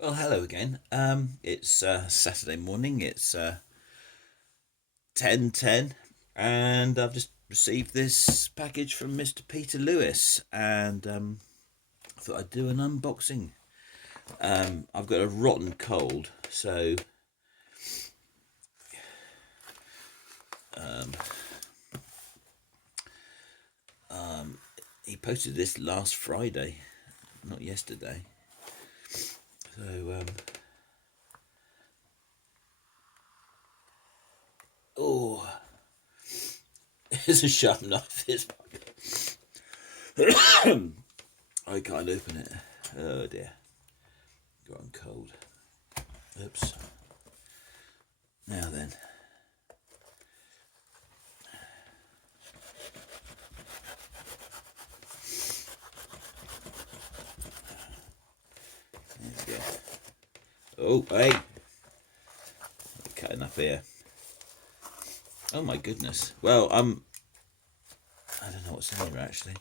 Well, hello again. It's Saturday morning. It's 10:10, and I've just received this package from Mr. Peter Lewis, and I thought I'd do an unboxing. I've got a rotten cold, so um, he posted this last Friday, not yesterday. So oh, it's a sharp knife. I can't open it. Oh dear. Gone cold. Oops. Now then. There we go. Oh, hey. We're cutting up here. Oh my goodness. Well, I don't know what's in here actually.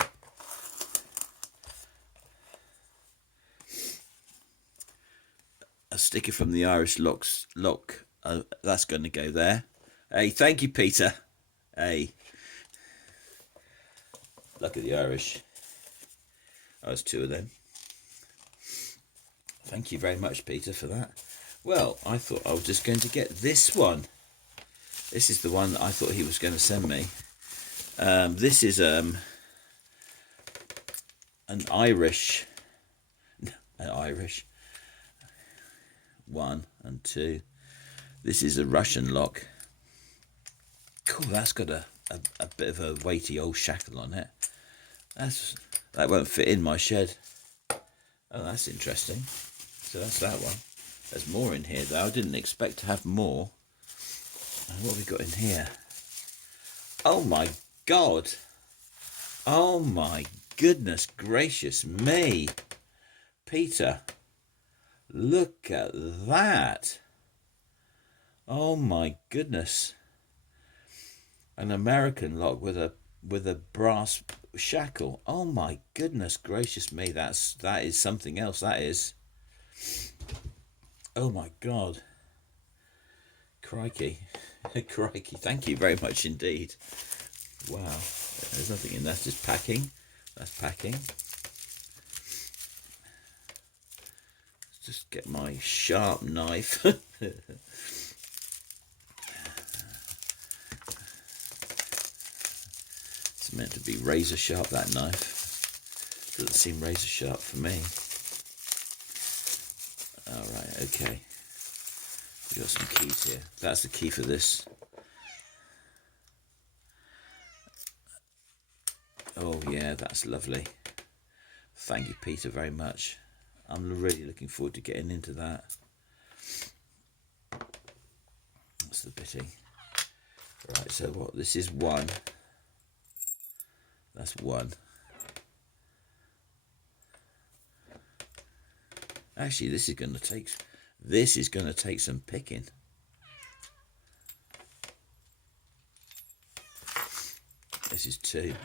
A sticker from the Irish lock. That's going to go there. Hey, thank you, Peter. Hey, luck of the Irish. Oh, there's two of them. Thank you very much, Peter, for that. Well, I thought I was just going to get this one. This is the one that I thought he was going to send me. This is an Irish 1 and 2. This is a Russian lock. Cool, that's got a bit of a weighty old shackle on it. That won't fit in my shed. Oh, that's interesting. So that's that one. There's more in here though. I didn't expect to have more. And what have we got in here? Oh my god. Oh my goodness gracious me. Peter. Look at that. Oh my goodness. An American lock with a brass shackle. Oh my goodness gracious me. That is something else. That is. Oh my god. Crikey. Crikey. Thank you very much indeed. Wow. There's nothing in that. Just packing. That's packing. Just get my sharp knife. It's meant to be razor sharp, that knife. Doesn't seem razor sharp for me. Alright, okay. We got some keys here. That's the key for this. Oh yeah, that's lovely. Thank you, Peter, very much. I'm really looking forward to getting into that. That's the bitty. Right, so what? This is 1. That's 1. Actually, this is going to take some picking. This is 2.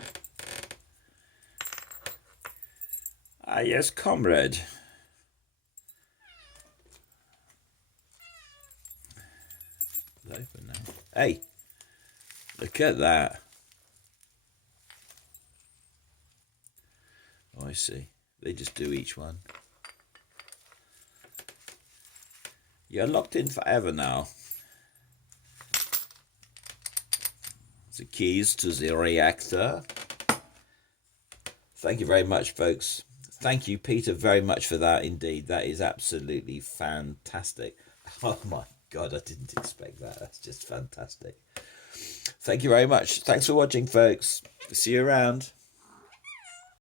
Ah, yes, comrade. It's open now. Hey, look at that. Oh, I see. They just do each one. You're locked in forever now. The keys to the reactor. Thank you very much, folks. Thank you, Peter, very much for that indeed. That is absolutely fantastic. Oh my god, I didn't expect that. That's just fantastic. Thank you very much. Thanks for watching, folks. See you around.